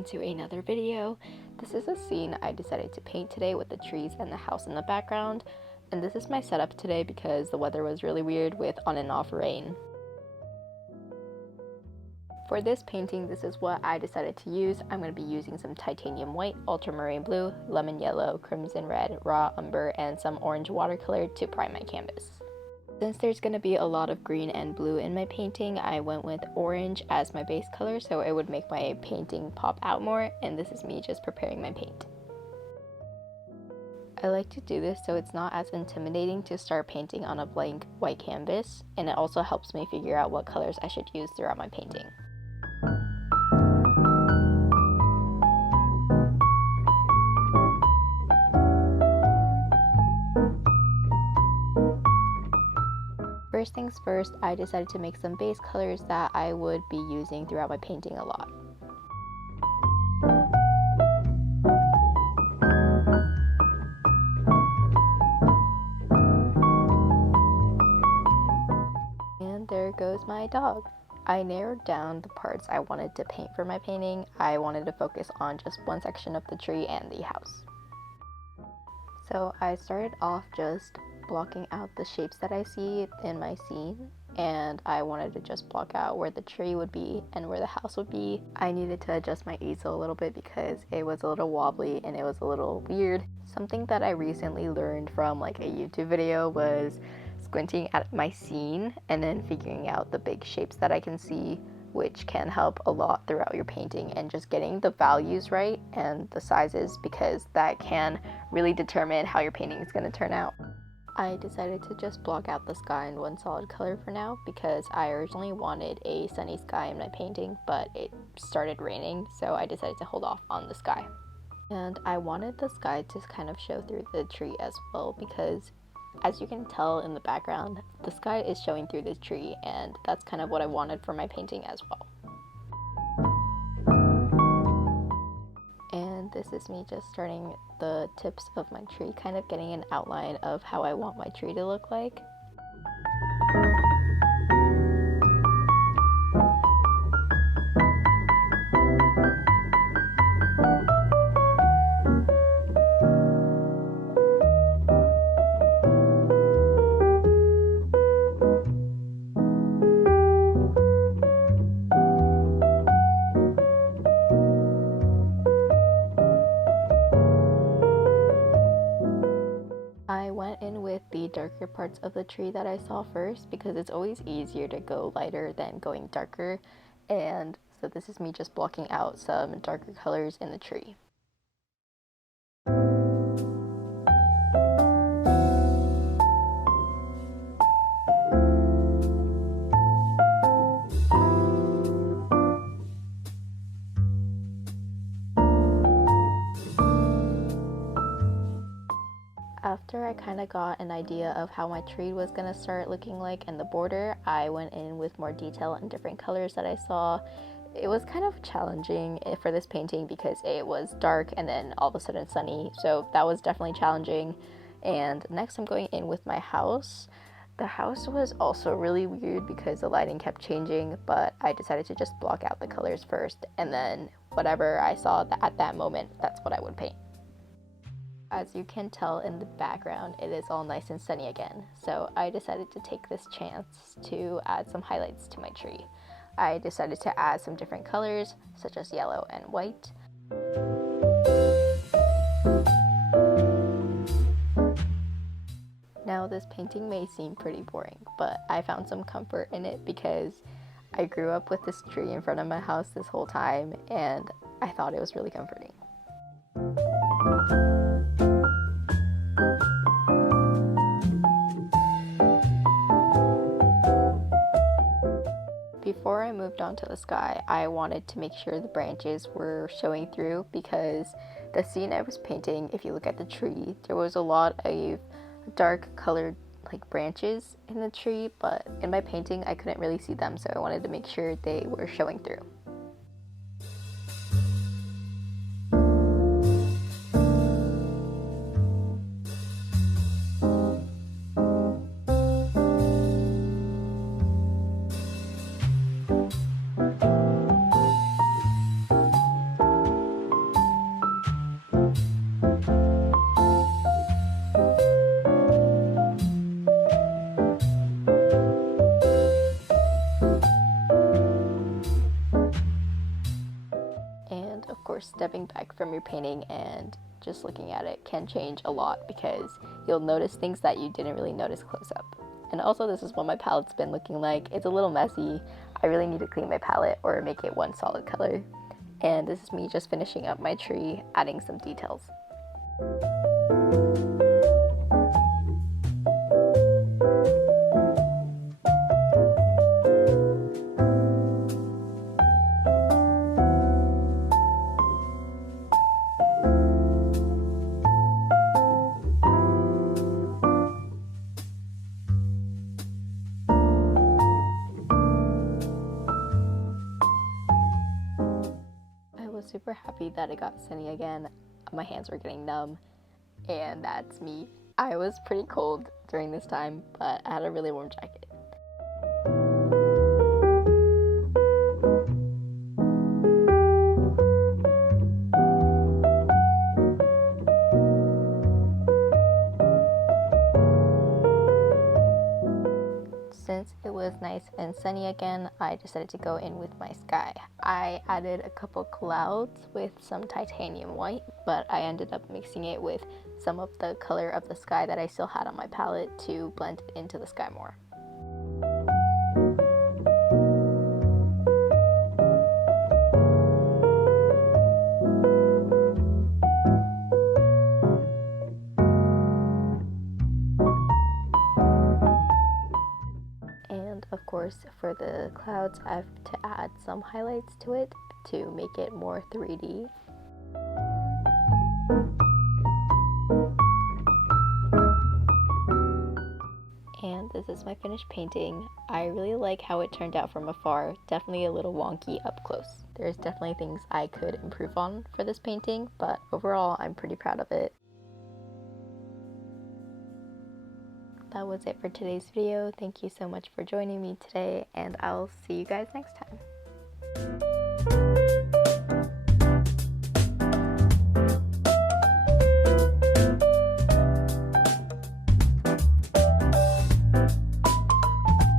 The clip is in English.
welcome to another video. This is a scene I decided to paint today with the trees and the house in the background, and this is my setup today because the weather was really weird with on and off rain. For this painting, this is what I decided to use. I'm going to be using some titanium white, ultramarine blue, lemon yellow, crimson red, raw umber, and some orange watercolor to prime my canvas. Since there's going to be a lot of green and blue in my painting, I went with orange as my base color so it would make my painting pop out more, and this is me just preparing my paint. I like to do this so it's not as intimidating to start painting on a blank white canvas, and it also helps me figure out what colors I should use throughout my painting. First things first, I decided to make some base colors that I would be using throughout my painting a lot. And there goes my dog. I narrowed down the parts I wanted to paint for my painting. I wanted to focus on just one section of the tree and the house. So I started off just blocking out the shapes that I see in my scene, and I wanted to just block out where the tree would be and where the house would be. I needed to adjust my easel a little bit because it was a little wobbly and it was a little weird. Something that I recently learned from like a YouTube video was squinting at my scene and then figuring out the big shapes that I can see, which can help a lot throughout your painting, and just getting the values right and the sizes, because that can really determine how your painting is going to turn out. I decided to just block out the sky in one solid color for now because I originally wanted a sunny sky in my painting, but it started raining, so I decided to hold off on the sky. And I wanted the sky to kind of show through the tree as well, because as you can tell in the background, the sky is showing through this tree, and that's kind of what I wanted for my painting as well. And this is me just starting the tips of my tree, kind of getting an outline of how I want my tree to look like. I went in with the darker parts of the tree that I saw first because it's always easier to go lighter than going darker, and so this is me just blocking out some darker colors in the tree. After I kind of got an idea of how my tree was going to start looking like and the border, I went in with more detail and different colors that I saw. It was kind of challenging for this painting because it was dark and then all of a sudden sunny, so that was definitely challenging. And next I'm going in with my house. The house was also really weird because the lighting kept changing, but I decided to just block out the colors first, and then whatever I saw at that moment, that's what I would paint. As you can tell in the background, it is all nice and sunny again, so I decided to take this chance to add some highlights to my tree. I decided to add some different colors, such as yellow and white. Now this painting may seem pretty boring, but I found some comfort in it because I grew up with this tree in front of my house this whole time, and I thought it was really comforting. Before I moved on to the sky, I wanted to make sure the branches were showing through because the scene I was painting, if you look at the tree, there was a lot of dark colored like branches in the tree, but in my painting I couldn't really see them, so I wanted to make sure they were showing through. course, stepping back from your painting and just looking at it can change a lot because you'll notice things that you didn't really notice close up. And also, this is what my palette's been looking like. It's a little messy. I really need to clean my palette or make it one solid color. And this is me just finishing up my tree, adding some details. Super happy that it got sunny again. My hands were getting numb, and that's me. I was pretty cold during this time, but I had a really warm jacket. Since it was nice and sunny again, I decided to go in with my sky. I added a couple clouds with some titanium white, but I ended up mixing it with some of the color of the sky that I still had on my palette to blend it into the sky more. Of course, for the clouds, I have to add some highlights to it to make it more 3D. And this is my finished painting. I really like how it turned out from afar. Definitely a little wonky up close. There's definitely things I could improve on for this painting, but overall, I'm pretty proud of it. That was it for today's video. Thank you so much for joining me today, and I'll see you guys next time.